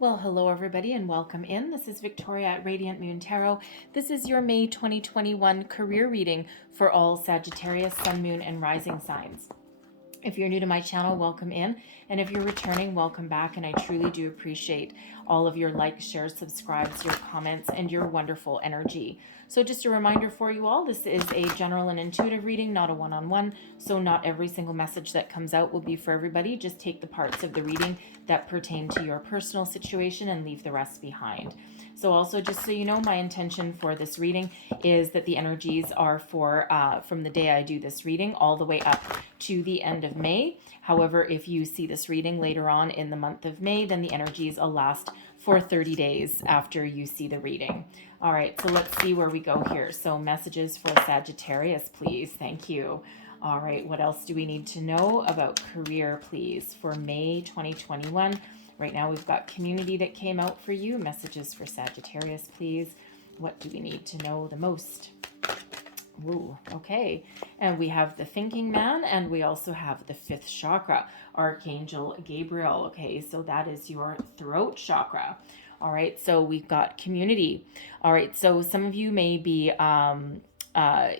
Well, hello everybody and welcome in. This is Victoria at Radiant Moon Tarot. This is your May 2021 career reading for all Sagittarius, Sun, Moon, and Rising signs. If you're new to my channel, welcome in. And if you're returning, welcome back. And I truly do appreciate all of your likes, shares, subscribes, your comments, and your wonderful energy. So just a reminder for you all, this is a general and intuitive reading, not a one-on-one. So not every single message that comes out will be for everybody. Just take the parts of the reading that pertain to your personal situation and leave the rest behind. So also, just so you know, my intention for this reading is that the energies are for from the day I do this reading all the way up to the end of May. However, if you see this reading later on in the month of May, then the energies will last for 30 days after you see the reading. All right, so let's see where we go here. So messages for Sagittarius, please. Thank you. All right, what else do we need to know about career, please, for May 2021? Right now we've got community that came out for you. Messages for Sagittarius, please. What do we need to know the most? Ooh, okay. And we have the thinking man, and we also have the fifth chakra, Archangel Gabriel. Okay, so that is your throat chakra. All right, so we've got community. All right, so some of you may be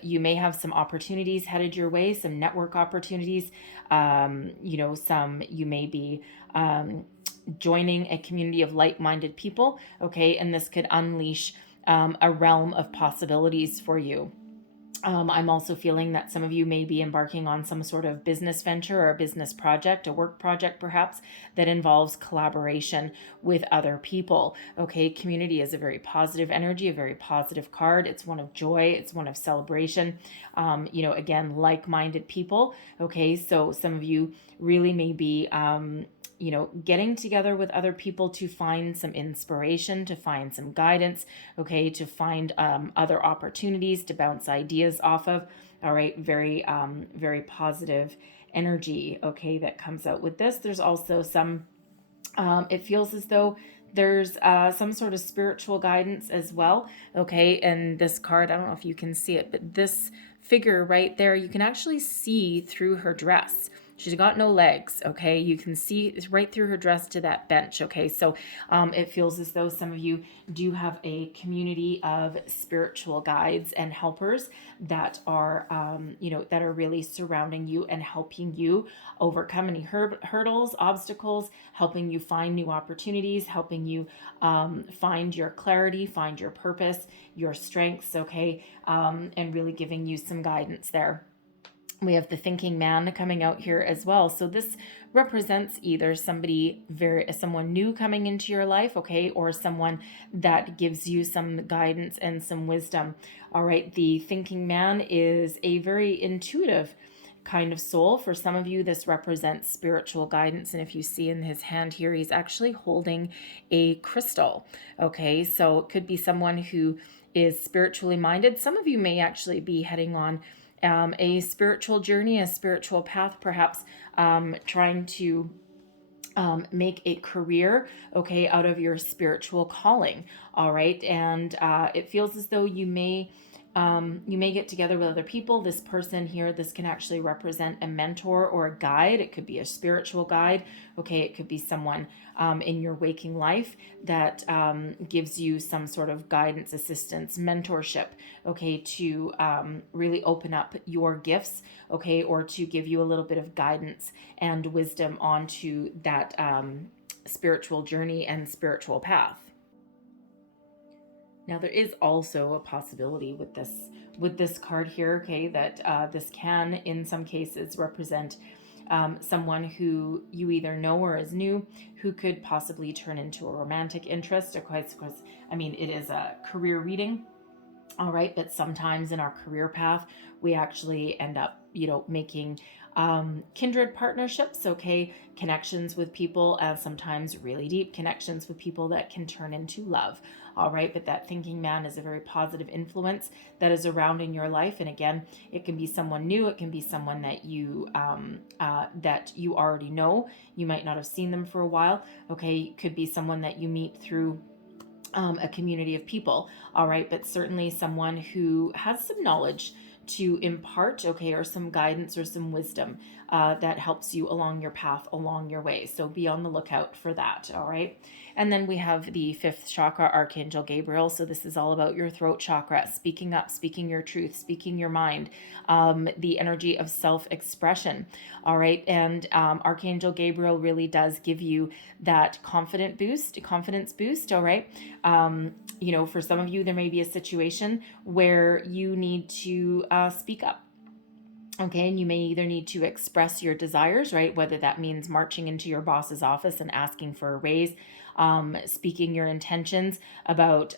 you may have some opportunities headed your way, some network opportunities. You may be joining a community of like-minded people, okay, and this could unleash a realm of possibilities for you. I'm also feeling that some of you may be embarking on some sort of business venture or a business project, a work project perhaps, that involves collaboration with other people. Okay, community is a very positive energy, a very positive card. It's one of joy, it's one of celebration. Again, like-minded people. Okay, so some of you really may be getting together with other people to find some inspiration, to find some guidance, okay, to find other opportunities to bounce ideas off of. All right, very positive energy, okay, that comes out with this. There's also some, it feels as though there's some sort of spiritual guidance as well, okay, and this card, I don't know if you can see it, but this figure right there, you can actually see through her dress. She's got no legs, okay? You can see right through her dress to that bench, okay? So it feels as though some of you do have a community of spiritual guides and helpers that are, that are really surrounding you and helping you overcome any hurdles, obstacles, helping you find new opportunities, helping you find your clarity, find your purpose, your strengths, okay? And really giving you some guidance there. We have the thinking man coming out here as well. So this represents either someone new coming into your life, okay, or someone that gives you some guidance and some wisdom. All right, the thinking man is a very intuitive kind of soul. For some of you, this represents spiritual guidance. And if you see in his hand here, he's actually holding a crystal. Okay, so it could be someone who is spiritually minded. Some of you may actually be heading on a spiritual journey, a spiritual path, perhaps trying to make a career, okay, out of your spiritual calling. All right, and it feels as though you may get together with other people. This person here, this can actually represent a mentor or a guide. It could be a spiritual guide. Okay, it could be someone in your waking life that gives you some sort of guidance, assistance, mentorship, okay, to really open up your gifts, okay, or to give you a little bit of guidance and wisdom onto that spiritual journey and spiritual path. Now, there is also a possibility with this card here, okay, that this can, in some cases, represent someone who you either know or is new, who could possibly turn into a romantic interest. Of course, I mean, it is a career reading, all right, but sometimes in our career path, we actually end up, making kindred partnerships, okay, connections with people, and sometimes really deep connections with people that can turn into love. All right, but that thinking man is a very positive influence that is around in your life. And again, it can be someone new, it can be someone that you already know. You might not have seen them for a while. Okay, it could be someone that you meet through a community of people. All right, but certainly someone who has some knowledge to impart, okay, or some guidance or some wisdom that helps you along your path, along your way. So be on the lookout for that. All right. And then we have the fifth chakra, Archangel Gabriel. So this is all about your throat chakra, speaking up, speaking your truth, speaking your mind, the energy of self-expression. All right. And Archangel Gabriel really does give you that confidence boost. All right. For some of you, there may be a situation where you need to speak up. Okay, and you may either need to express your desires, right? Whether that means marching into your boss's office and asking for a raise, speaking your intentions about,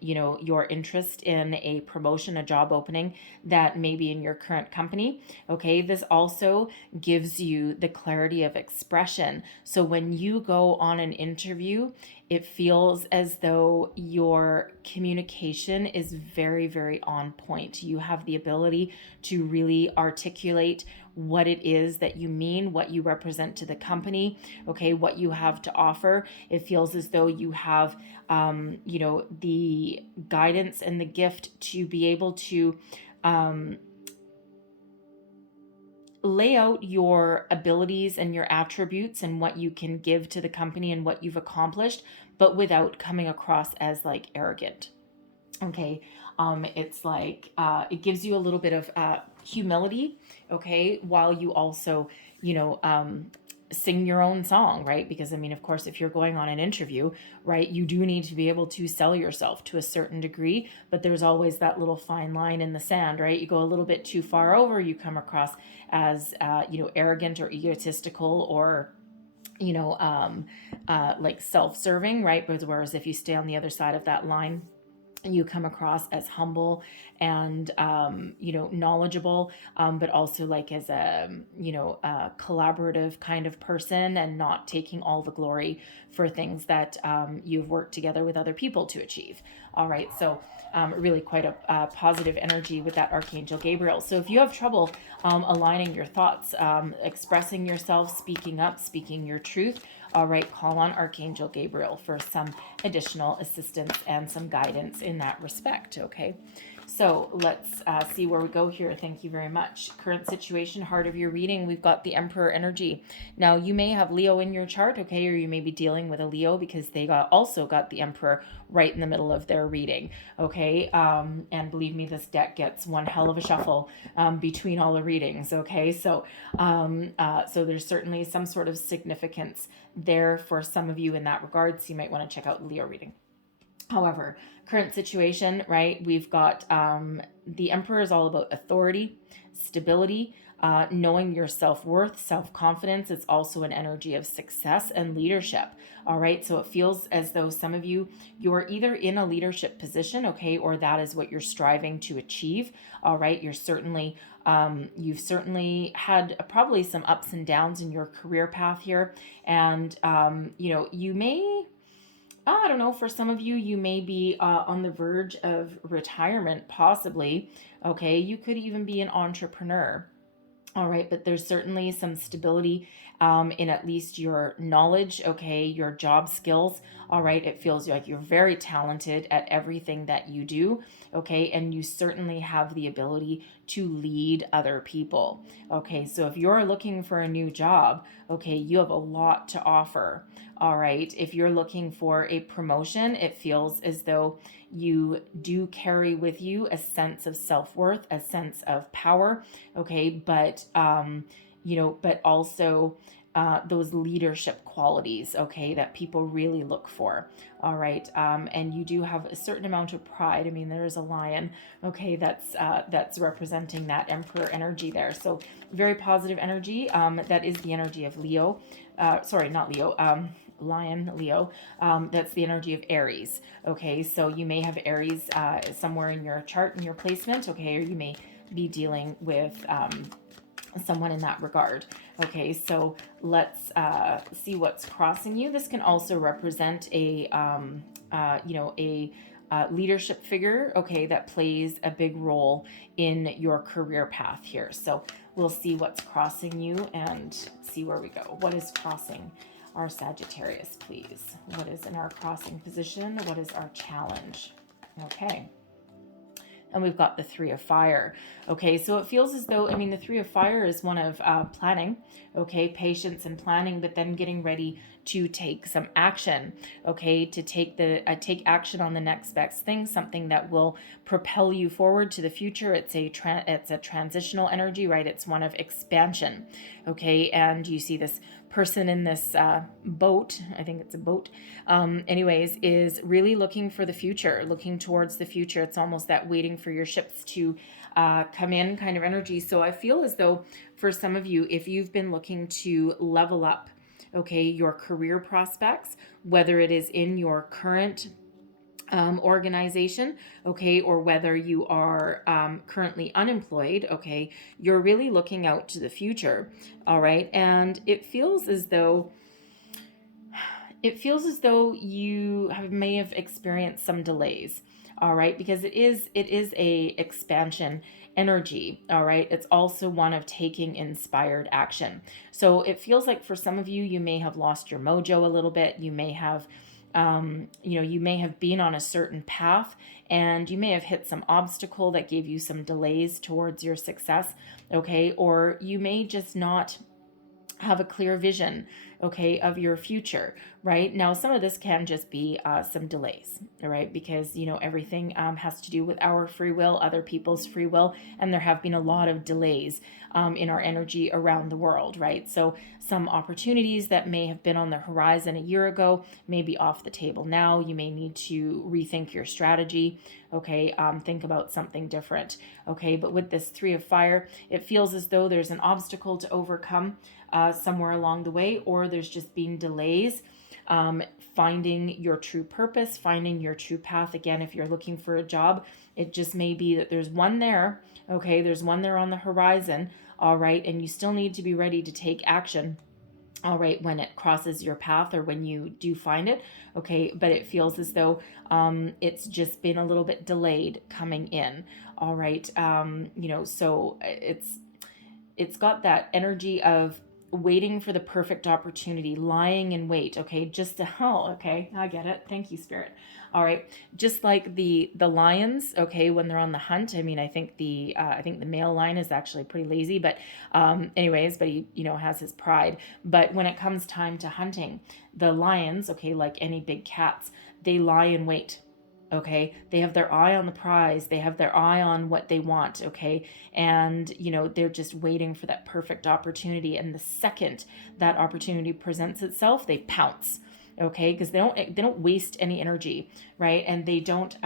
your interest in a promotion, a job opening that may be in your current company. Okay, this also gives you the clarity of expression. So when you go on an interview, it feels as though your communication is very, very on point. You have the ability to really articulate what it is that you mean, what you represent to the company, okay, what you have to offer. It feels as though you have, the guidance and the gift to be able to lay out your abilities and your attributes and what you can give to the company and what you've accomplished, but without coming across as like arrogant. Okay. It's like, it gives you a little bit of humility, okay, while you also, sing your own song, right? Because, of course, if you're going on an interview, right, you do need to be able to sell yourself to a certain degree, but there's always that little fine line in the sand, right? You go a little bit too far over, you come across as, arrogant or egotistical or, like self-serving, right? Whereas if you stay on the other side of that line, you come across as humble and knowledgeable, but also like as a collaborative kind of person, and not taking all the glory for things that you've worked together with other people to achieve. All right, so really quite a positive energy with that Archangel Gabriel. So if you have trouble aligning your thoughts, expressing yourself, speaking up, speaking your truth, all right, call on Archangel Gabriel for some additional assistance and some guidance in that respect, okay? So let's see where we go here. Thank you very much. Current situation, heart of your reading, we've got the Emperor energy. Now, you may have Leo in your chart, okay, or you may be dealing with a Leo because they also got the Emperor right in the middle of their reading, okay? And believe me, this deck gets one hell of a shuffle between all the readings, okay? So, so there's certainly some sort of significance there for some of you in that regard, so you might want to check out the Leo reading. However, current situation, right? We've got the Emperor is all about authority, stability, knowing your self-worth, self-confidence. It's also an energy of success and leadership. All right. So it feels as though some of you're either in a leadership position, okay, or that is what you're striving to achieve. All right. You've certainly had probably some ups and downs in your career path here. And, you may, I don't know, for some of you, you may be on the verge of retirement, possibly. Okay. You could even be an entrepreneur. All right, but there's certainly some stability in at least your knowledge, okay, your job skills. All right, it feels like you're very talented at everything that you do, okay, and you certainly have the ability to lead other people, okay. So if you're looking for a new job, okay, you have a lot to offer. All right, if you're looking for a promotion, it feels as though you do carry with you a sense of self-worth, a sense of power, okay, but but also those leadership qualities, okay, that people really look for. All right, and you do have a certain amount of pride. There is a lion, okay, that's representing that Emperor energy there. So very positive energy. That is the energy of Leo. Sorry, not Leo. Lion, Leo, that's the energy of Aries. Okay, so you may have Aries somewhere in your chart, in your placement, okay, or you may be dealing with someone in that regard. Okay, so let's see what's crossing you. This can also represent a leadership figure, okay, that plays a big role in your career path here. So we'll see what's crossing you and see where we go. What is crossing our Sagittarius, please? What is in our crossing position? What is our challenge? Okay. and we've got the Three of Fire. Okay, so it feels as though, I mean, the Three of Fire is one of planning, okay, patience and planning, but then getting ready to take some action, okay, to take action on the next best thing, something that will propel you forward to the future. It's a transitional energy, right? It's one of expansion, okay, and you see this person in this boat, I think it's a boat, anyways, is really looking for the future, looking towards the future. It's almost that waiting for your ships to come in kind of energy. So I feel as though for some of you, if you've been looking to level up, okay, your career prospects, whether it is in your current organization, okay, or whether you are currently unemployed, okay, you're really looking out to the future, all right, and it feels as though you may have experienced some delays, all right, because it is a expansion energy, all right. It's also one of taking inspired action. So it feels like for some of you, you may have lost your mojo a little bit. You may have you may have been on a certain path and you may have hit some obstacle that gave you some delays towards your success, okay, or you may just not have a clear vision, okay, of your future, right? Now, some of this can just be some delays, all right, because, everything has to do with our free will, other people's free will, and there have been a lot of delays in our energy around the world, right? So some opportunities that may have been on the horizon a year ago may be off the table now. You may need to rethink your strategy, okay, think about something different, okay? But with this Three of Fire, it feels as though there's an obstacle to overcome somewhere along the way, or there's just been delays finding your true purpose, finding your true path. Again, if you're looking for a job, it just may be that there's one there, okay, there's one there on the horizon, all right, and you still need to be ready to take action, all right, when it crosses your path or when you do find it, okay, but it feels as though it's just been a little bit delayed coming in, all right, so it's got that energy of waiting for the perfect opportunity, lying in wait, okay, okay, I get it, thank you, Spirit, all right, just like the lions, okay, when they're on the hunt. I mean, I think the male lion is actually pretty lazy, but anyways, but he has his pride. But when it comes time to hunting, the lions, okay, like any big cats, they lie in wait. Okay, they have their eye on the prize, they have their eye on what they want, okay, and they're just waiting for that perfect opportunity, and the second that opportunity presents itself, they pounce, okay, because they don't waste any energy, right, and they don't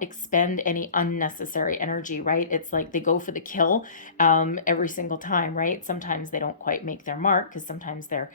expend any unnecessary energy, right? It's like they go for the kill every single time, right? Sometimes they don't quite make their mark because sometimes their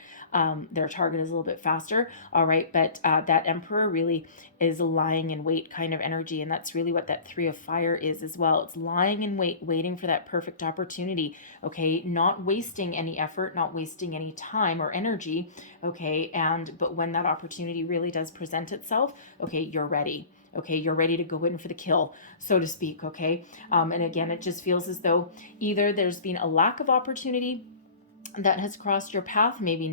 target is a little bit faster, all right? But that Emperor really is lying in wait kind of energy, and that's really what that Three of Fire is as well. It's lying in wait, waiting for that perfect opportunity, okay? Not wasting any effort, not wasting any time or energy, okay? But when that opportunity really does present itself, okay, you're ready. Okay, you're ready to go in for the kill, so to speak, okay? And again, it just feels as though either there's been a lack of opportunity that has crossed your path, maybe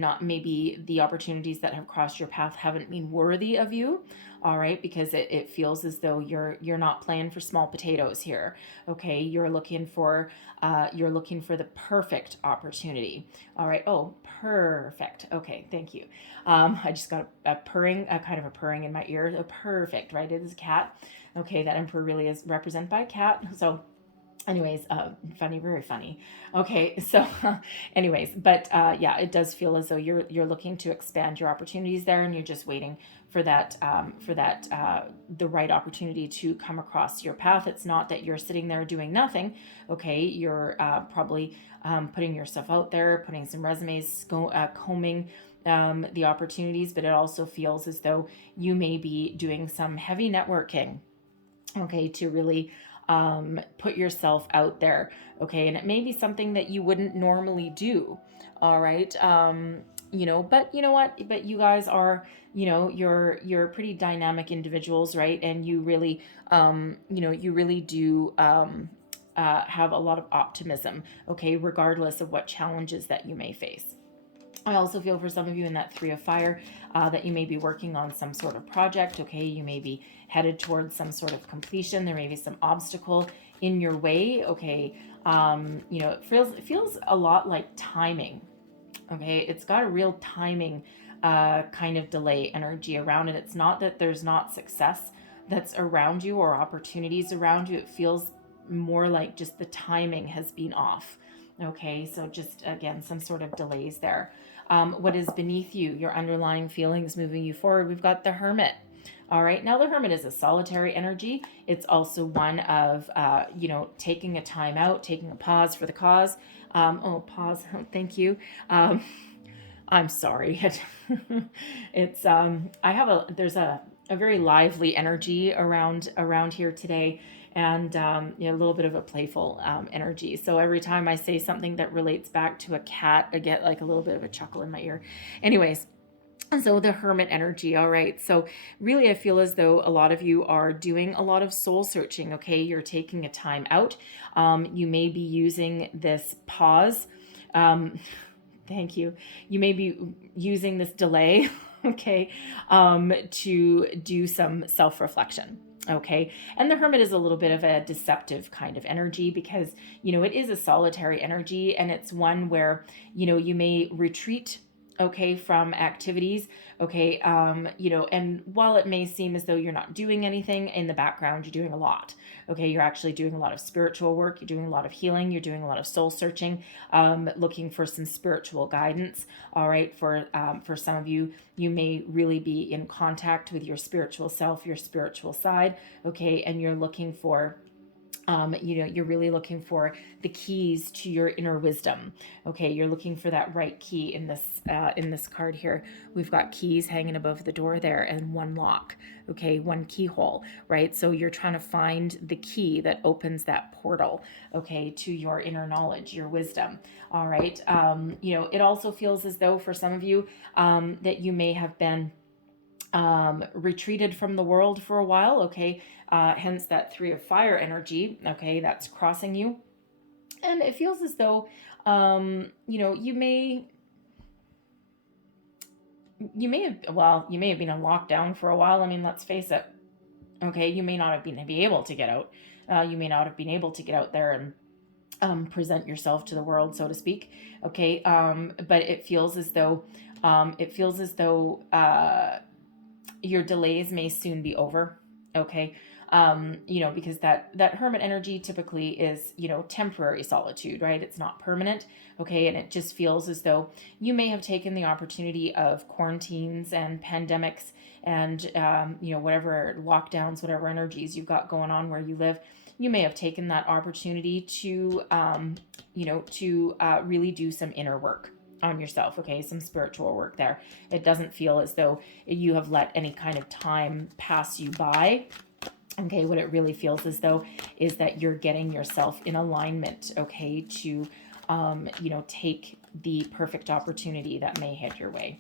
the opportunities that have crossed your path haven't been worthy of you, all right, because it feels as though you're not playing for small potatoes here, okay? You're looking for the perfect opportunity, all right? Oh, perfect. Okay, thank you. I just got a purring, kind of a purring in my ear. Oh, perfect, right? It is a cat. Okay, that Emperor really is represented by a cat. So anyways, funny, very funny. Okay, so anyways, but yeah, it does feel as though you're looking to expand your opportunities there, and you're just waiting for that the right opportunity to come across your path. It's not that you're sitting there doing nothing. Okay, you're probably putting yourself out there, putting some resumes, combing the opportunities, but it also feels as though you may be doing some heavy networking, okay, to really put yourself out there, okay, and it may be something that you wouldn't normally do, all right, but you know what, but you guys are, you're pretty dynamic individuals, right, and you really you really do have a lot of optimism, okay, regardless of what challenges that you may face. I also feel for some of you in that Three of Fire that you may be working on some sort of project. Okay, you may be headed towards some sort of completion. There may be some obstacle in your way. Okay, it feels a lot like timing. Okay, it's got a real timing kind of delay energy around it. It's not that there's not success that's around you or opportunities around you. It feels more like just the timing has been off. Okay, so just again, some sort of delays there. What is beneath you, your underlying feelings moving you forward? We've got the Hermit. All right, now the Hermit is a solitary energy. It's also one of, taking a time out, taking a pause for the cause. Pause. Thank you. I'm sorry. It's there's a very lively energy around here today, and a little bit of a playful energy. So every time I say something that relates back to a cat, I get like a little bit of a chuckle in my ear. Anyways, so the Hermit energy, all right. So really, I feel as though a lot of you are doing a lot of soul searching. Okay, you're taking a time out. You may be using this pause. Thank you. You may be using this delay, okay, to do some self-reflection. Okay. And the Hermit is a little bit of a deceptive kind of energy because, it is a solitary energy, and it's one where, you may retreat, okay, from activities, okay, and while it may seem as though you're not doing anything, in the background you're doing a lot. Okay, you're actually doing a lot of spiritual work, you're doing a lot of healing, you're doing a lot of soul searching, looking for some spiritual guidance. All right, for some of you, you may really be in contact with your spiritual self, your spiritual side. Okay, and you're looking for you're really looking for the keys to your inner wisdom. Okay, you're looking for that right key in this card here. We've got keys hanging above the door there, and one lock. Okay, one keyhole, right? So you're trying to find the key that opens that portal, okay, to your inner knowledge, your wisdom. All right. It also feels as though for some of you that you may have been retreated from the world for a while. Okay, hence that Three of Fire energy. Okay, that's crossing you, and it feels as though you may have been on lockdown for a while. I mean, let's face it. Okay, you may not have been able to get out. You may not have been able to get out there and present yourself to the world, so to speak. Okay, but it feels as though your delays may soon be over. Okay, because that Hermit energy typically is, temporary solitude, right? It's not permanent. Okay, and it just feels as though you may have taken the opportunity of quarantines and pandemics and whatever lockdowns, whatever energies you've got going on where you live. You may have taken that opportunity to really do some inner work on yourself. Okay, some spiritual work there. It doesn't feel as though you have let any kind of time pass you by. Okay, what it really feels as though is that you're getting yourself in alignment, okay, to take the perfect opportunity that may hit your way.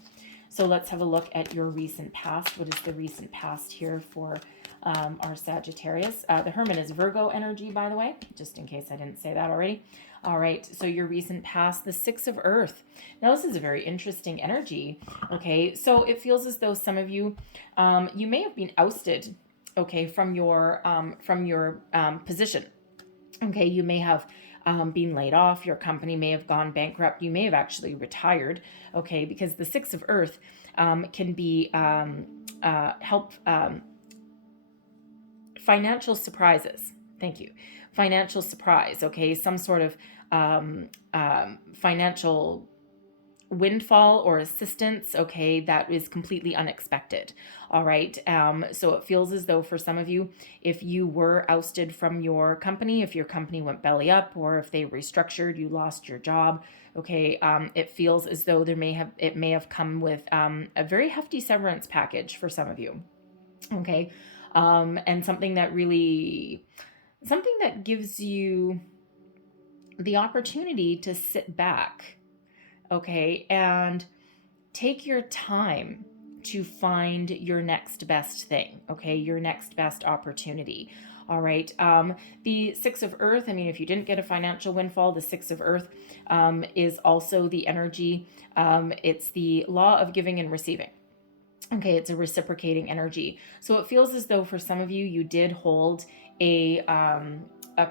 So let's have a look at your recent past. What is the recent past here for our Sagittarius? The Hermit is Virgo energy, by the way, just in case I didn't say that already. All right, so your recent past, the Six of Earth. Now, this is a very interesting energy, okay? So it feels as though some of you, you may have been ousted, okay, from your position. Okay, you may have been laid off. Your company may have gone bankrupt. You may have actually retired, okay, because the Six of Earth can be financial surprises. Thank you. Financial surprise, okay? Some sort of financial windfall or assistance, okay, that is completely unexpected. All right. So it feels as though for some of you, if you were ousted from your company, if your company went belly up, or if they restructured, you lost your job, okay, it feels as though it may have come with a very hefty severance package for some of you. Okay. And something that gives you the opportunity to sit back, okay, and take your time, to find your next best thing, okay, your next best opportunity. All right. The Six of Earth, I mean, if you didn't get a financial windfall, the Six of Earth is also the energy. It's the law of giving and receiving. Okay, it's a reciprocating energy. So it feels as though for some of you, you did hold a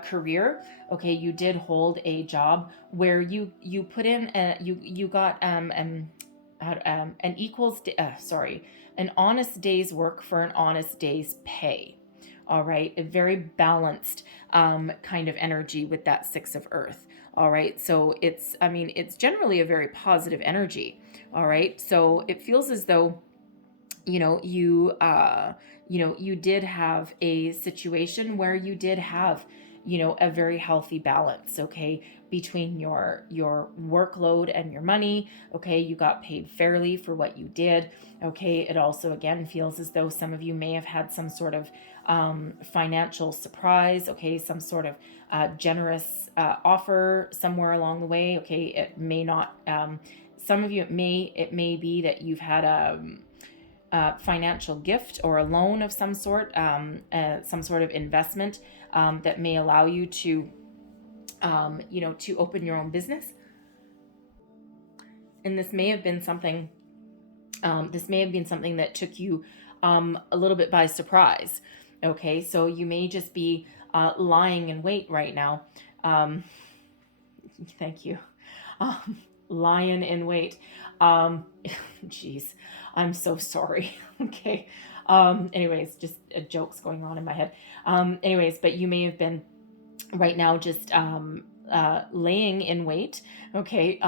career. Okay, you did hold a job where you put in you got an an honest day's work for an honest day's pay. All right, a very balanced kind of energy with that Six of Earth. All right, so it's generally a very positive energy. All right, so it feels as though you did have a situation where you did have a very healthy balance, okay, between your workload and your money. Okay, you got paid fairly for what you did. Okay, it also again feels as though some of you may have had some sort of financial surprise. Okay, some sort of generous offer somewhere along the way. Okay, it may not some of you it may be that you've had a financial gift or a loan of some sort of investment that may allow you to to open your own business. And this may have been something that took you a little bit by surprise. Okay, so you may just be lying in wait right now. Thank you. Lying in wait. Geez, I'm so sorry. Okay. Anyways, just jokes going on in my head. Anyways, but you may have been right now just laying in wait. Okay.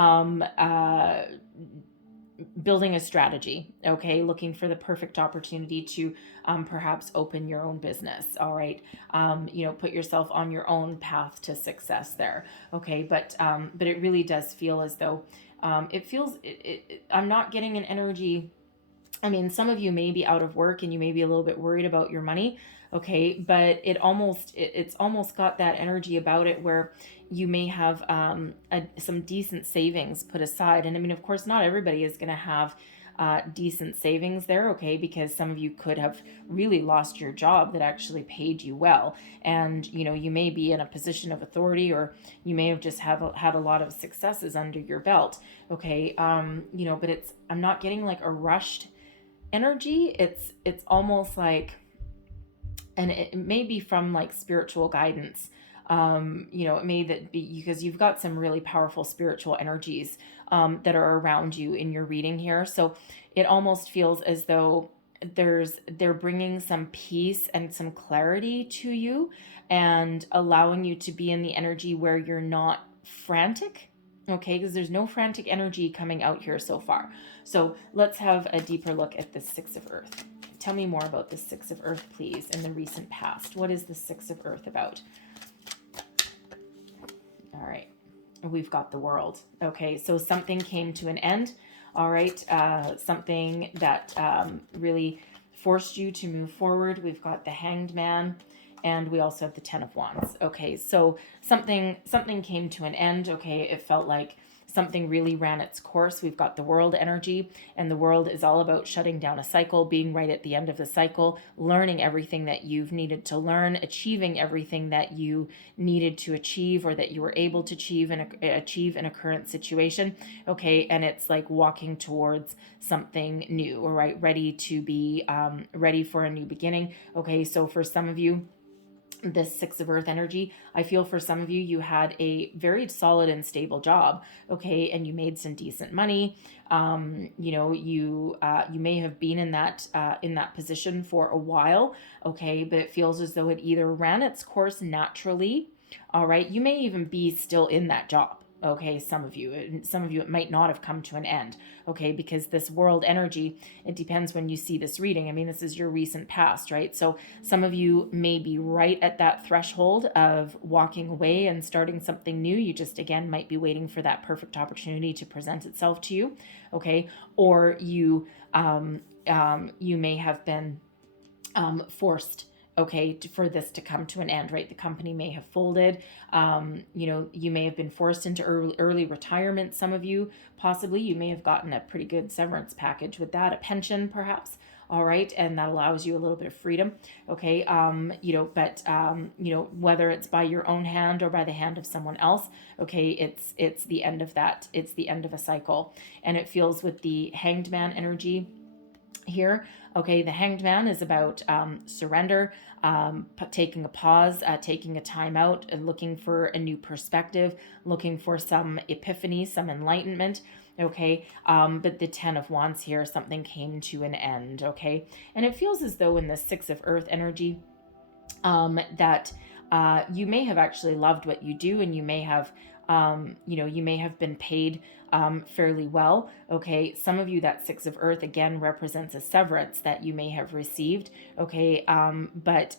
Building a strategy. Okay. Looking for the perfect opportunity to perhaps open your own business. All right. Put yourself on your own path to success there. Okay. But it really does feel as though I'm not getting an energy. I mean, some of you may be out of work and you may be a little bit worried about your money. Okay. But it's almost got that energy about it where you may have some decent savings put aside. And I mean, of course, not everybody is going to have decent savings there, okay, because some of you could have really lost your job that actually paid you well. And, you may be in a position of authority, or you may have just had a lot of successes under your belt, okay. But I'm not getting like a rushed energy. It's almost like, and it may be from like spiritual guidance. It may that be because you've got some really powerful spiritual energies that are around you in your reading here. So it almost feels as though they're bringing some peace and some clarity to you and allowing you to be in the energy where you're not frantic. Okay, because there's no frantic energy coming out here so far. So let's have a deeper look at the Six of Earth. Tell me more about the Six of Earth, please, in the recent past. What is the Six of Earth about? All right. We've got the World. Okay, so something came to an end. All right, something that really forced you to move forward. We've got the Hanged Man, and we also have the Ten of Wands. Okay, so something came to an end. Okay, it felt like something really ran its course. We've got the World energy, and the World is all about shutting down a cycle, being right at the end of the cycle, learning everything that you've needed to learn, achieving everything that you needed to achieve or that you were able to achieve in a current situation. Okay, and it's like walking towards something new, all right, ready to be ready for a new beginning. Okay, so for some of you, this Six of Earth energy, I feel for some of you, you had a very solid and stable job, okay, and you made some decent money. You may have been in that position for a while, okay, but it feels as though it either ran its course naturally. All right, you may even be still in that job. Okay, some of you it might not have come to an end. Okay, because this World energy, it depends when you see this reading. I mean, this is your recent past, right? So some of you may be right at that threshold of walking away and starting something new. You just, again, might be waiting for that perfect opportunity to present itself to you. Okay, or you may have been forced, okay, for this to come to an end, right? The company may have folded. You may have been forced into early retirement. Some of you, possibly, you may have gotten a pretty good severance package with that, a pension perhaps. All right, and that allows you a little bit of freedom. Okay, whether it's by your own hand or by the hand of someone else, okay, it's the end of that. It's the end of a cycle, and it feels with the Hanged Man energy here. Okay, the Hanged Man is about surrender, taking a pause, taking a time out, and looking for a new perspective, looking for some epiphany, some enlightenment. Okay, but the Ten of Wands here, something came to an end. Okay, and it feels as though in the Six of Earth energy, that you may have actually loved what you do, and you may have you may have been paid fairly well. Okay, some of you, that Six of Earth again represents a severance that you may have received. Okay, but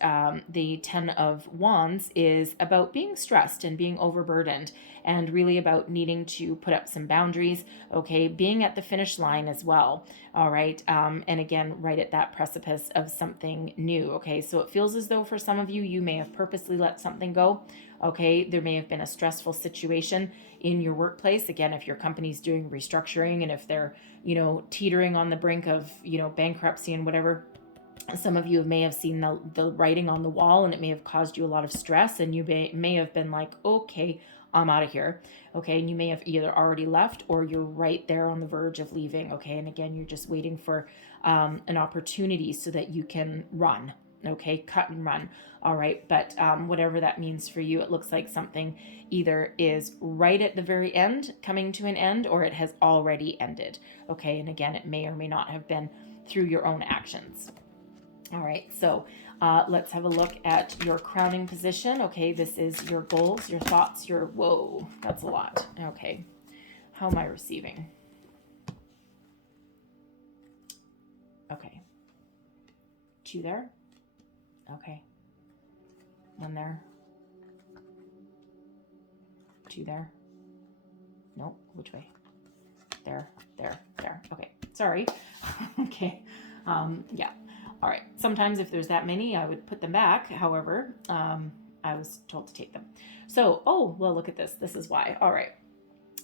the Ten of Wands is about being stressed and being overburdened, and really about needing to put up some boundaries. Okay, being at the finish line as well. All right, and again, right at that precipice of something new. Okay, so it feels as though for some of you, you may have purposely let something go. Okay, there may have been a stressful situation in your workplace. Again, if your company's doing restructuring, and if they're, teetering on the brink of, bankruptcy and whatever, some of you may have seen the writing on the wall, and it may have caused you a lot of stress, and you may have been like, okay, I'm out of here. Okay, and you may have either already left, or you're right there on the verge of leaving. Okay, and again, you're just waiting for an opportunity so that you can run. Okay, cut and run. All right, but whatever that means for you, it looks like something either is right at the very end, coming to an end, or it has already ended. Okay, and again, it may or may not have been through your own actions. All right, so let's have a look at your crowning position. Okay, this is your goals, your thoughts, whoa, that's a lot. Okay, how am I receiving? Okay, 2 there. Okay, 1 there. 2 there. Nope, which way? There. Okay, sorry. Okay, yeah. All right, sometimes if there's that many, I would put them back. However, I was told to take them. So, oh, well, look at this. This is why. All right.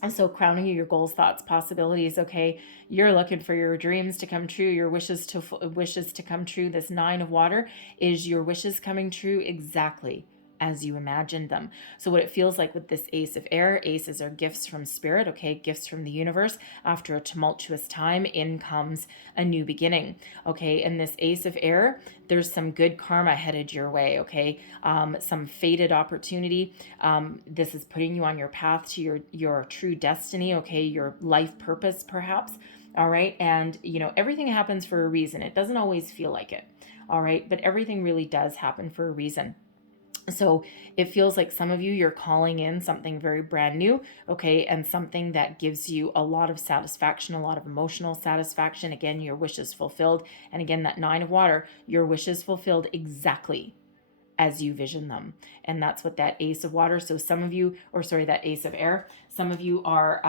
And so crowning your goals, thoughts, possibilities. Okay, you're looking for your dreams to come true, your wishes to come true. This 9 of Water is your wishes coming true exactly as you imagined them. So what it feels like with this Ace of Air, aces are gifts from spirit, okay, gifts from the universe. After a tumultuous time, in comes a new beginning, okay? And this Ace of Air, there's some good karma headed your way, okay? Some fated opportunity. This is putting you on your path to your true destiny, okay? Your life purpose, perhaps. All right, and everything happens for a reason. It doesn't always feel like it, all right, but everything really does happen for a reason. So it feels like some of you, you're calling in something very brand new, okay, and something that gives you a lot of satisfaction, a lot of emotional satisfaction. Again, your wishes fulfilled. And again, that 9 of Water, your wishes fulfilled exactly as you vision them. And that's what that Ace of Water. So some of you, that Ace of Air, some of you are,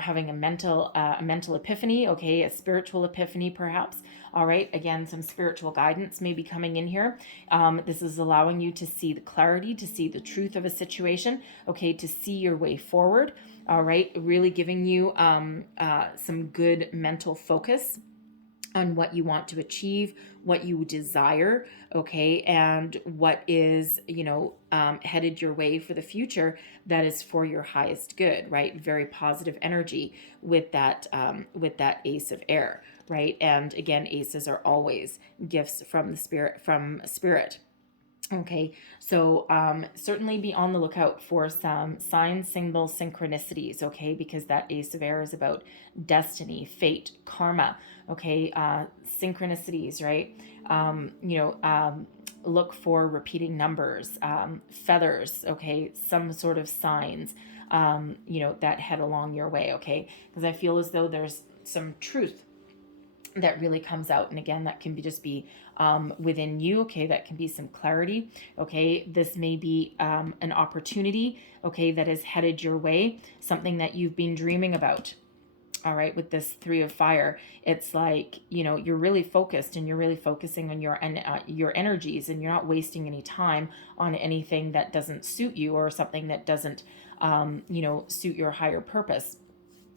having a mental epiphany, okay, a spiritual epiphany perhaps. All right, again, some spiritual guidance may be coming in here. This is allowing you to see the clarity, to see the truth of a situation, okay, to see your way forward. All right, really giving you some good mental focus on what you want to achieve, what you desire, okay, and what is, headed your way for the future that is for your highest good, right? Very positive energy with that Ace of Air, right? And again, aces are always gifts from spirit. Okay, so certainly be on the lookout for some signs, symbols, synchronicities, okay, because that Ace of Air is about destiny, fate, karma, okay, synchronicities, right? Look for repeating numbers, feathers, okay, some sort of signs, that head along your way, okay, because I feel as though there's some truth that really comes out. And again, that can just be within you, okay, that can be some clarity, okay. This may be an opportunity, okay, that is headed your way, something that you've been dreaming about, All right, with this three of fire, it's like, you're really focused, and you're really focusing on your energies, and you're not wasting any time on anything that doesn't suit you, or something that doesn't, suit your higher purpose.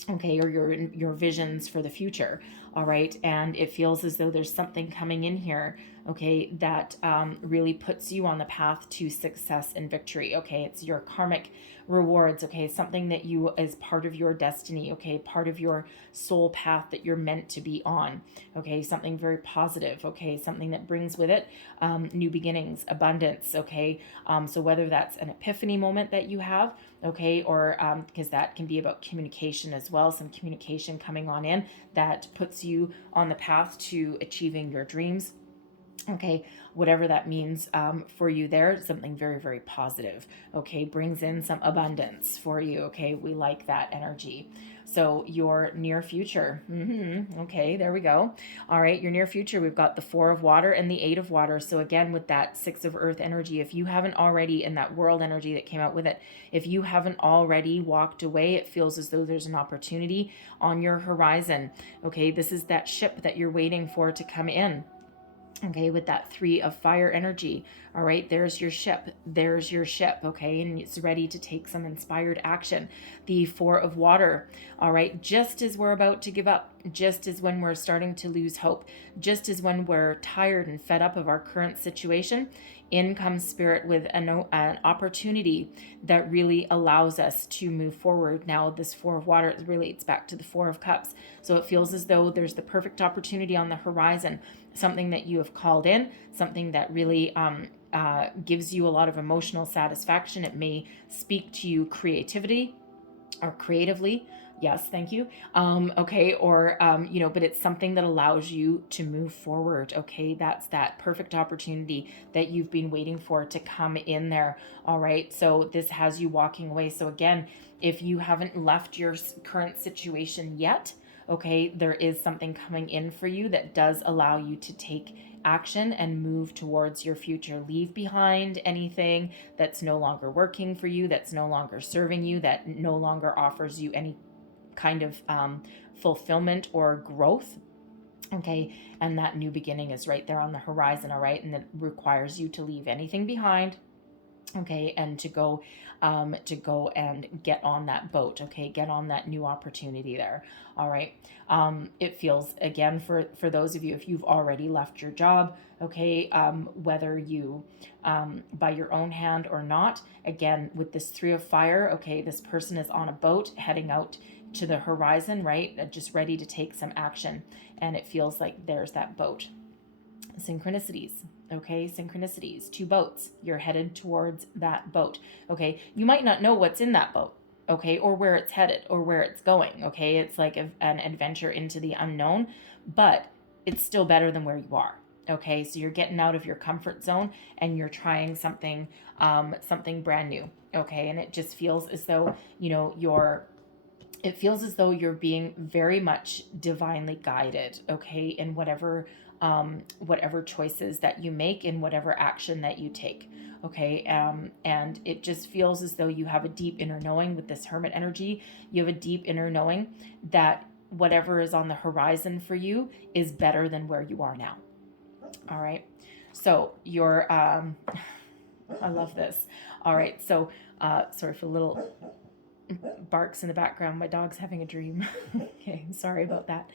Okay, or your visions for the future. All right, and it feels as though there's something coming in here, okay, that really puts you on the path to success and victory. Okay, it's your karmic rewards. Okay, something that you is part of your destiny. Okay, part of your soul path that you're meant to be on. Okay, something very positive. Okay, something that brings with it new beginnings, abundance. Okay, so whether that's an epiphany moment that you have, okay, or because that can be about communication as well, some communication coming on in that puts you on the path to achieving your dreams. Okay, whatever that means for you there, something very, very positive. Okay, brings in some abundance for you. Okay, we like that energy. So your near future. Okay, there we go. All right, your near future, we've got the 4 of water and the 8 of water. So again, with that 6 of earth energy, if you haven't already, in that world energy that came out with it, if you haven't already walked away, it feels as though there's an opportunity on your horizon. Okay, this is that ship that you're waiting for to come in. Okay, with that 3 of fire energy. All right, there's your ship. There's your ship. Okay, and it's ready to take some inspired action. The 4 of water. All right, just as we're about to give up, just as when we're starting to lose hope, just as when we're tired and fed up of our current situation, in comes spirit with an opportunity that really allows us to move forward. Now, this 4 of water relates back to the 4 of cups. So it feels as though there's the perfect opportunity on the horizon, something that you have called in, something that really gives you a lot of emotional satisfaction. It may speak to you creativity or creatively. Yes, thank you. Okay, or, but it's something that allows you to move forward. Okay, that's that perfect opportunity that you've been waiting for to come in there. All right, so this has you walking away. So again, if you haven't left your current situation yet, okay, there is something coming in for you that does allow you to take action and move towards your future. Leave behind anything that's no longer working for you, that's no longer serving you, that no longer offers you any kind of fulfillment or growth. Okay, and that new beginning is right there on the horizon. All right, and it requires you to leave anything behind. Okay, and to go and get on that boat. Okay, get on that new opportunity there. All right, it feels, again, for those of you, if you've already left your job, okay, whether you by your own hand or not, again, with this 3 of fire, okay, this person is on a boat heading out to the horizon, right, just ready to take some action, and it feels like there's that boat. Synchronicities. Okay, synchronicities. 2 boats. You're headed towards that boat. Okay, you might not know what's in that boat. Okay, or where it's headed or where it's going. Okay, it's like an adventure into the unknown, but it's still better than where you are. Okay, so you're getting out of your comfort zone and you're trying something, something brand new. Okay, and it just feels as though it feels as though you're being very much divinely guided. Okay, in whatever choices that you make, in whatever action that you take. Okay, and it just feels as though you have a deep inner knowing with this Hermit energy. You have a deep inner knowing that whatever is on the horizon for you is better than where you are now. All right, so you're I love this. All right, so sorry for the little barks in the background. My dog's having a dream. Okay, sorry about that.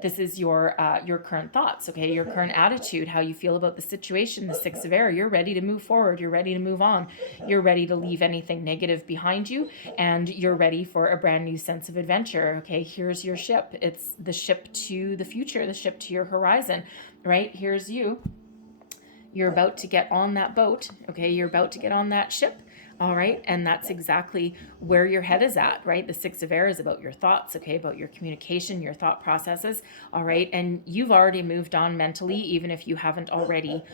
This is your current thoughts. Okay, your current attitude, how you feel about the situation. The 6 of air. You're ready to move forward. You're ready to move on. You're ready to leave anything negative behind you, and you're ready for a brand new sense of adventure. Okay, here's your ship. It's the ship to the future. The ship to your horizon. Right, here's you. You're about to get on that boat. Okay, you're about to get on that ship. All right, and that's exactly where your head is at, right? The 6 of air is about your thoughts, okay, about your communication, your thought processes, all right? And you've already moved on mentally, even if you haven't already,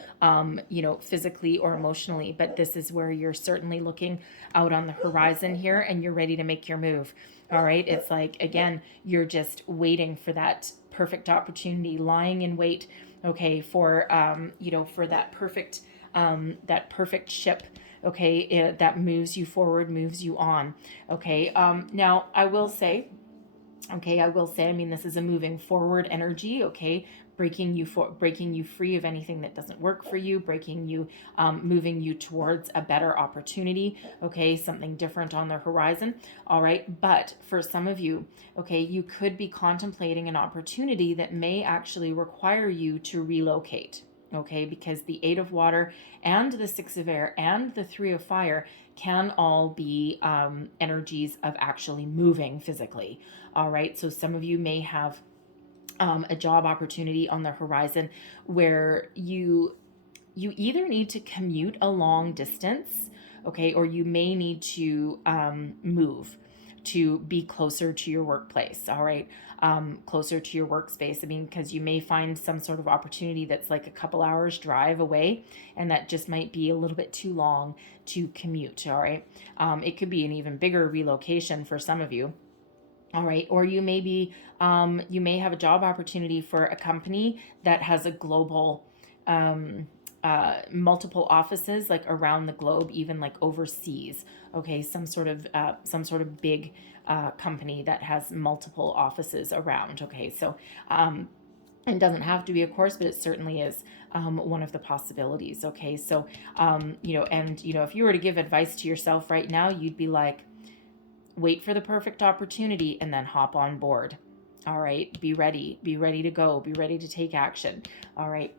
physically or emotionally, but this is where you're certainly looking out on the horizon here, and you're ready to make your move, all right? It's like, again, you're just waiting for that perfect opportunity, lying in wait, okay, for, for that perfect ship, okay, that moves you forward, moves you on. Okay, now I will say, Okay, I will say, I mean, this is a moving forward energy, okay? Breaking you free of anything that doesn't work for you, breaking you, moving you towards a better opportunity, okay? Something different on the horizon, all right? But for some of you, okay, you could be contemplating an opportunity that may actually require you to relocate, okay? Because the Eight of Water and the Six of Air and the Three of Fire can all be energies of actually moving physically. All right, so some of you may have a job opportunity on the horizon where you either need to commute a long distance, okay, or you may need to move to be closer to your workplace, all right, closer to your workspace. I mean, because you may find some sort of opportunity that's like a couple hours drive away, and that just might be a little bit too long to commute, all right. It could be an even bigger relocation for some of you. All right, or you may have a job opportunity for a company that has a global, multiple offices like around the globe, even like overseas. Okay, some sort of big company that has multiple offices around. Okay, so it doesn't have to be, of course, but it certainly is one of the possibilities. Okay, so if you were to give advice to yourself right now, you'd be like, wait for the perfect opportunity and then hop on board. All right, be ready to go, be ready to take action. All right,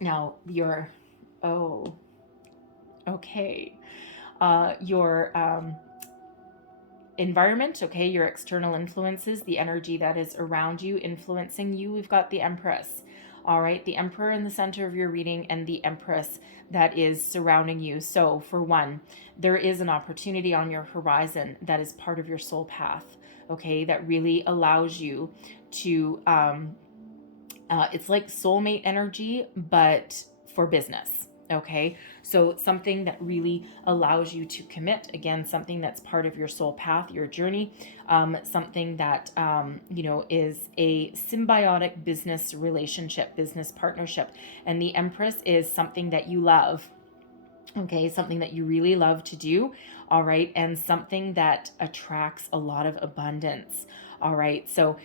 now oh, okay, your environment, okay, your external influences, the energy that is around you, influencing you. We've got the Empress. All right, the Emperor in the center of your reading and the Empress that is surrounding you. So, for one, there is an opportunity on your horizon that is part of your soul path, okay, that really allows you to, it's like soulmate energy, but for business. Okay, so something that really allows you to commit, again, something that's part of your soul path, your journey, something that is a symbiotic business relationship, business partnership. And the Empress is something that you love, okay, something that you really love to do, all right, and something that attracts a lot of abundance. All right, so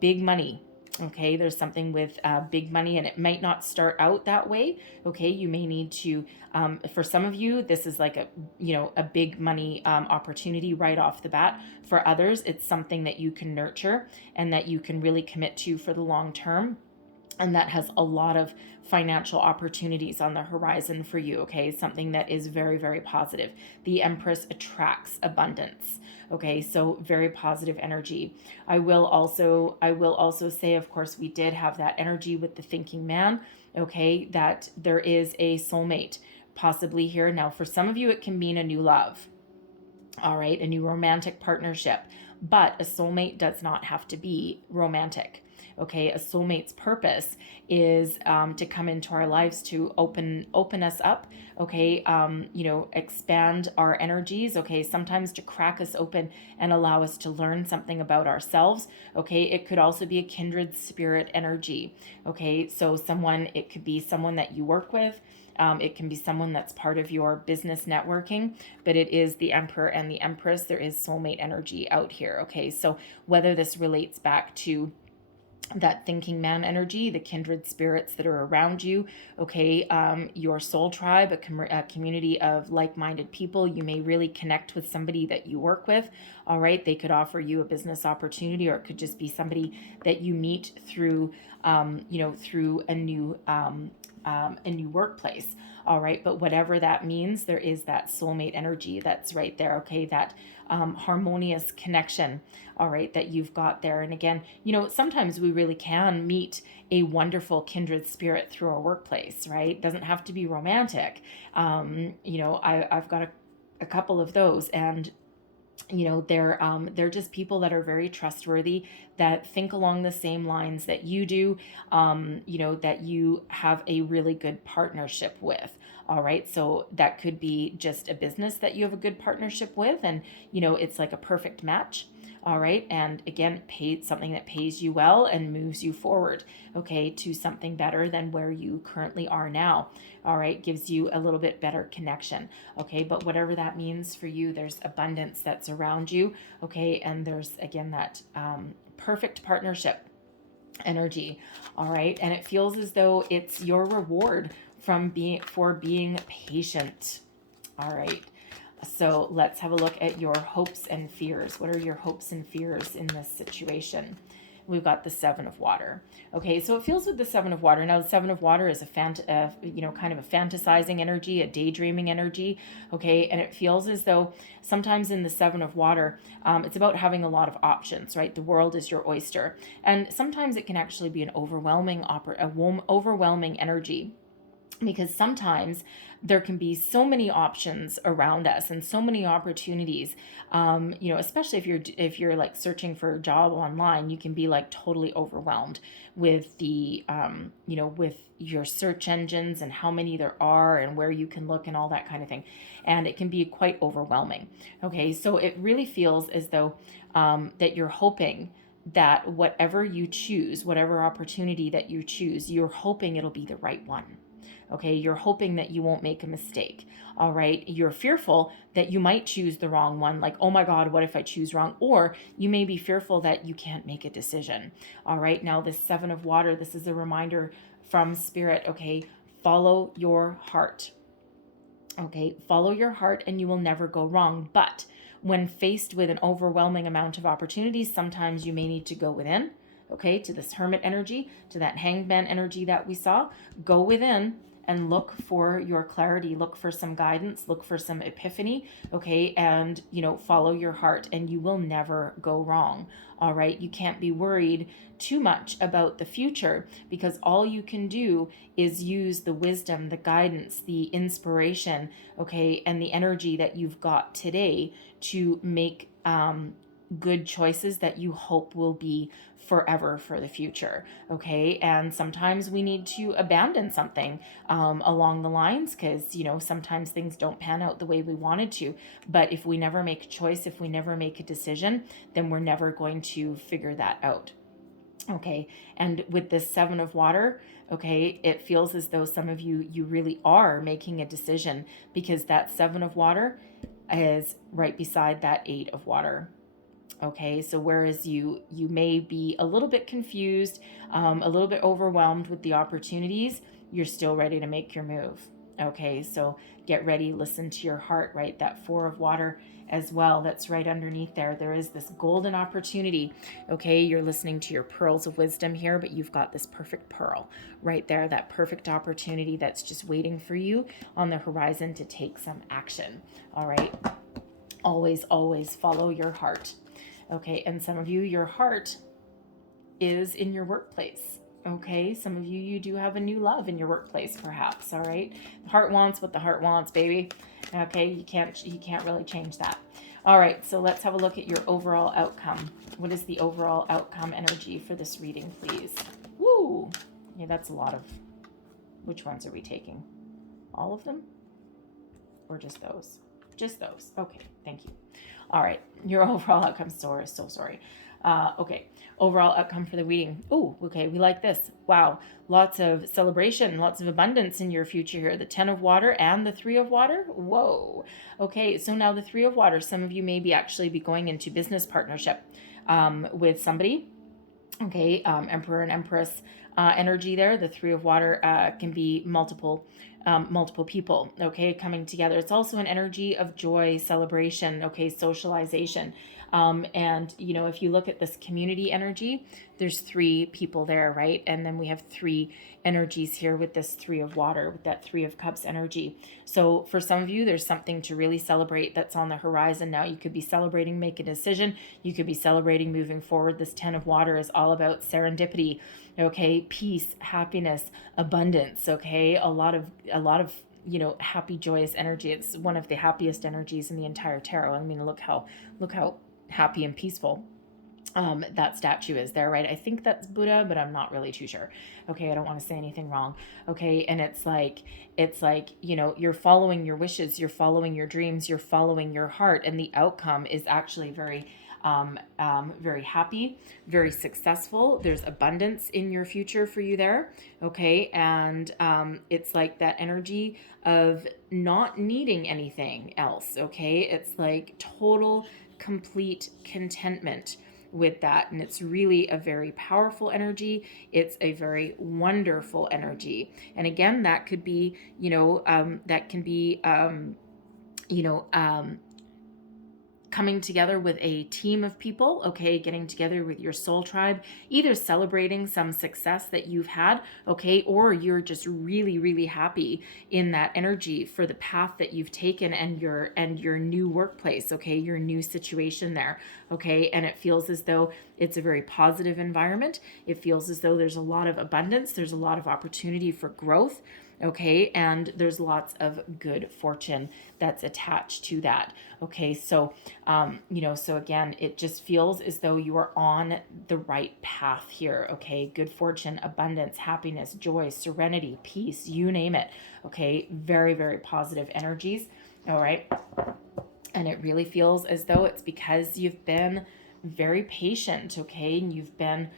big money. Okay, there's something with big money, and it might not start out that way. Okay, you may need to, for some of you, this is like a big money opportunity right off the bat. For others, it's something that you can nurture and that you can really commit to for the long term, and that has a lot of financial opportunities on the horizon for you. Okay, something that is very, very positive. The Empress attracts abundance. Okay, so very positive energy. I will also say, of course, we did have that energy with the thinking man. Okay, that there is a soulmate possibly here. Now, for some of you, it can mean a new love. All right, a new romantic partnership, but a soulmate does not have to be romantic. Okay, a soulmate's purpose is to come into our lives to open us up. Okay, expand our energies. Okay, sometimes to crack us open and allow us to learn something about ourselves. Okay, it could also be a kindred spirit energy. Okay, so it could be someone that you work with. It can be someone that's part of your business networking, but it is the Emperor and the Empress. There is soulmate energy out here. Okay, so whether this relates back to that thinking man energy, the kindred spirits that are around you, okay, your soul tribe, a community of like-minded people. You may really connect with somebody that you work with. All right, they could offer you a business opportunity, or it could just be somebody that you meet through through a new workplace. All right, but whatever that means, there is that soulmate energy that's right there. Okay, that harmonious connection, all right, that you've got there. And again, sometimes we really can meet a wonderful kindred spirit through our workplace, right? It doesn't have to be romantic. I've got a couple of those, and they're just people that are very trustworthy, that think along the same lines that you do, that you have a really good partnership with. All right, so that could be just a business that you have a good partnership with, and it's like a perfect match. All right. And again, something that pays you well and moves you forward, okay, to something better than where you currently are now. All right. Gives you a little bit better connection. Okay. But whatever that means for you, there's abundance that's around you. Okay. And there's, again, that perfect partnership energy. All right. And it feels as though it's your reward for being patient. All right. So let's have a look at your hopes and fears. What are your hopes and fears in this situation? We've got the Seven of Water. Okay, so it feels with the Seven of Water. Now, the Seven of Water is a kind of a fantasizing energy, a daydreaming energy. Okay, and it feels as though sometimes in the Seven of Water, it's about having a lot of options, right? The world is your oyster, and sometimes it can actually be an overwhelming energy, because sometimes there can be so many options around us and so many opportunities. Especially if you're like searching for a job online, you can be like totally overwhelmed with the with your search engines and how many there are and where you can look and all that kind of thing, and it can be quite overwhelming. Okay, so it really feels as though that you're hoping that whatever you choose, whatever opportunity that you choose, you're hoping it'll be the right one. Okay, you're hoping that you won't make a mistake. All right, you're fearful that you might choose the wrong one, like, oh my God, what if I choose wrong? Or you may be fearful that you can't make a decision. All right, now this Seven of Water, this is a reminder from Spirit. Okay, follow your heart. Okay, follow your heart and you will never go wrong. But when faced with an overwhelming amount of opportunities, sometimes you may need to go within. Okay, to this Hermit energy, to that Hanged Man energy that we saw. Go within and look for your clarity, look for some guidance, look for some epiphany, okay? And, follow your heart and you will never go wrong, all right? You can't be worried too much about the future, because all you can do is use the wisdom, the guidance, the inspiration, okay, and the energy that you've got today to make good choices that you hope will be forever for the future. Okay, and sometimes we need to abandon something along the lines, because sometimes things don't pan out the way we wanted to. But if we never make a choice, if we never make a decision, then we're never going to figure that out. Okay, and with this Seven of Water, okay, it feels as though some of you really are making a decision, because that Seven of Water is right beside that Eight of Water. Okay, so whereas you may be a little bit confused, a little bit overwhelmed with the opportunities, you're still ready to make your move. Okay, so get ready, listen to your heart, right? That Four of Water as well, that's right underneath there. There is this golden opportunity. Okay, you're listening to your pearls of wisdom here, but you've got this perfect pearl right there, that perfect opportunity that's just waiting for you on the horizon to take some action. All right, always, always follow your heart. Okay, and some of you, your heart is in your workplace. Okay, some of you do have a new love in your workplace, perhaps. All right, the heart wants what the heart wants, baby. Okay, you can't really change that. All right, so let's have a look at your overall outcome. What is the overall outcome energy for this reading, please? Woo! Yeah, that's a lot of. Which ones are we taking? All of them, or just those? Just those. Okay, thank you. All right, your overall outcome. So sorry. Okay, overall outcome for the reading. Oh, okay, we like this. Wow, lots of celebration, lots of abundance in your future here. The 10 of Water and the 3 of Water. Whoa. Okay, so now the 3 of Water, some of you may be actually be going into business partnership with somebody. Okay, Emperor and Empress energy there. The 3 of Water can be multiple people, okay, coming together. It's also an energy of joy, celebration, okay, socialization. And if you look at this community energy, there's 3 people there, right? And then we have 3 energies here with this 3 of Water, with that 3 of Cups energy. So for some of you, there's something to really celebrate that's on the horizon now. You could be celebrating make a decision. You could be celebrating moving forward. This 10 of Water is all about serendipity, okay, peace, happiness, abundance, okay, a lot of happy, joyous energy. It's one of the happiest energies in the entire tarot. I mean, look how happy and peaceful that statue is there, right? I think that's Buddha, but I'm not really too sure. Okay, I don't want to say anything wrong. Okay, and it's like you're following your wishes, you're following your dreams, you're following your heart, and the outcome is actually very very happy, very successful. There's abundance in your future for you there. Okay. And it's like that energy of not needing anything else. Okay. It's like total, complete contentment with that. And it's really a very powerful energy. It's a very wonderful energy. And again, that could be, that can be, you know, coming together with a team of people, okay, getting together with your soul tribe, either celebrating some success that you've had, okay, or you're just really, really happy in that energy for the path that you've taken and your new workplace, okay, your new situation there, okay, and it feels as though it's a very positive environment. It feels as though there's a lot of abundance, there's a lot of opportunity for growth, okay, and there's lots of good fortune that's attached to that, okay. So so again, it just feels as though you are on the right path here, okay. Good fortune, abundance, happiness, joy, serenity, peace, you name it, okay. Very, very positive energies, all right. And it really feels as though it's because you've been very patient, okay, and you've been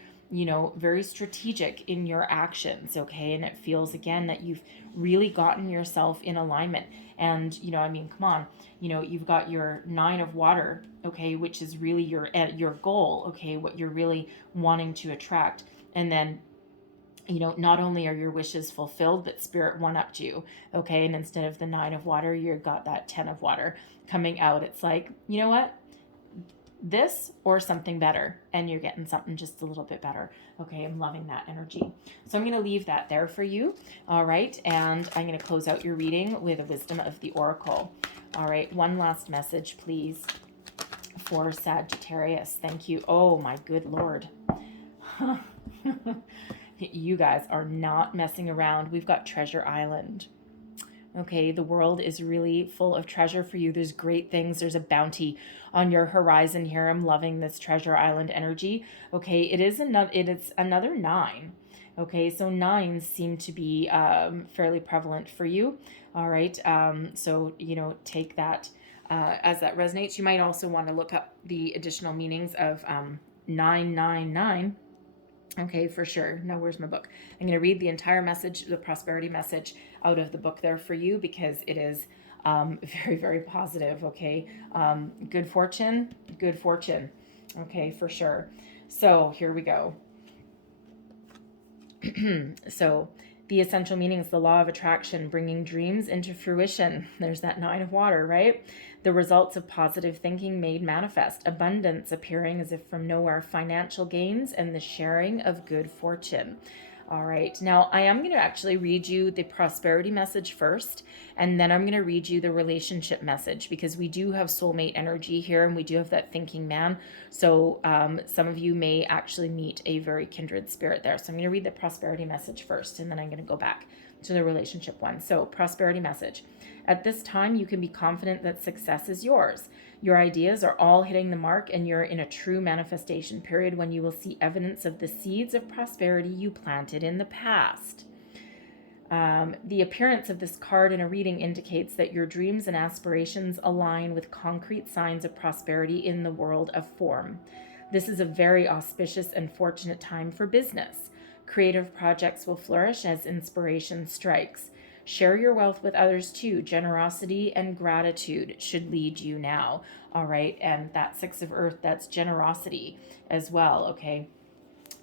very strategic in your actions, okay. And it feels again that you've really gotten yourself in alignment. And come on, you've got your 9 of water, okay, which is really your goal, okay, what you're really wanting to attract. And then not only are your wishes fulfilled, but spirit one-upped you, okay. And instead of the 9 of water, you've got that 10 of water coming out. It's like, you know what, this or something better, and you're getting something just a little bit better, okay. I'm loving that energy. So I'm going to leave that there for you, all right. And I'm going to close out your reading with a wisdom of the oracle. All right, one last message please for Sagittarius. Thank you. Oh my good lord. You guys are not messing around. We've got Treasure Island. Okay, the world is really full of treasure for you. There's great things. There's a bounty on your horizon here. I'm loving this Treasure Island energy. Okay, it is another 9. Okay, so 9s seem to be fairly prevalent for you. All right, so take that as that resonates. You might also want to look up the additional meanings of 999. Okay, for sure. Now, where's my book? I'm going to read the entire message, the prosperity message, out of the book there for you, because it is very, very positive. Okay, good fortune, good fortune. Okay, for sure. So here we go. So the essential meanings: the law of attraction, bringing dreams into fruition. There's that 9 of water, right? The results of positive thinking made manifest. Abundance appearing as if from nowhere. Financial gains and the sharing of good fortune. All right. Now, I am going to actually read you the prosperity message first, and then I'm going to read you the relationship message, because we do have soulmate energy here, and we do have that thinking man. So some of you may actually meet a very kindred spirit there. So I'm going to read the prosperity message first, and then I'm going to go back to the relationship one. So prosperity message. At this time, you can be confident that success is yours. Your ideas are all hitting the mark, and you're in a true manifestation period when you will see evidence of the seeds of prosperity you planted in the past. The appearance of this card in a reading indicates that your dreams and aspirations align with concrete signs of prosperity in the world of form. This is a very auspicious and fortunate time for business. Creative projects will flourish as inspiration strikes. Share your wealth with others too. Generosity and gratitude should lead you now. All right. And that 6 of earth, that's generosity as well. Okay.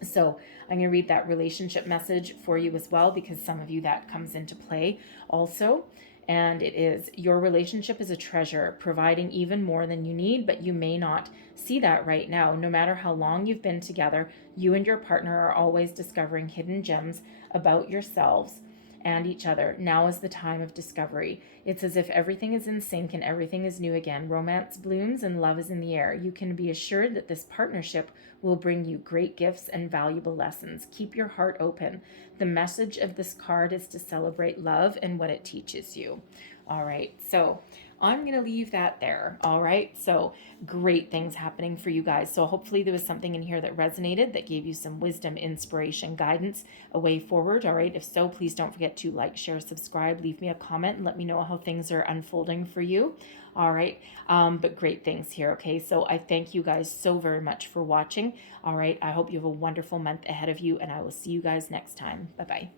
So I'm going to read that relationship message for you as well, because some of you that comes into play also. And it is: your relationship is a treasure, providing even more than you need, but you may not see that right now. No matter how long you've been together, you and your partner are always discovering hidden gems about yourselves and each other. Now is the time of discovery. It's as if everything is in sync and everything is new again. Romance blooms and love is in the air. You can be assured that this partnership will bring you great gifts and valuable lessons. Keep your heart open. The message of this card is to celebrate love and what it teaches you. All right. So I'm going to leave that there. All right. So great things happening for you guys. So hopefully there was something in here that resonated, that gave you some wisdom, inspiration, guidance, a way forward. All right. If so, please don't forget to like, share, subscribe, leave me a comment, and let me know how things are unfolding for you. All right. But great things here. Okay. So I thank you guys so very much for watching. All right. I hope you have a wonderful month ahead of you, and I will see you guys next time. Bye-bye.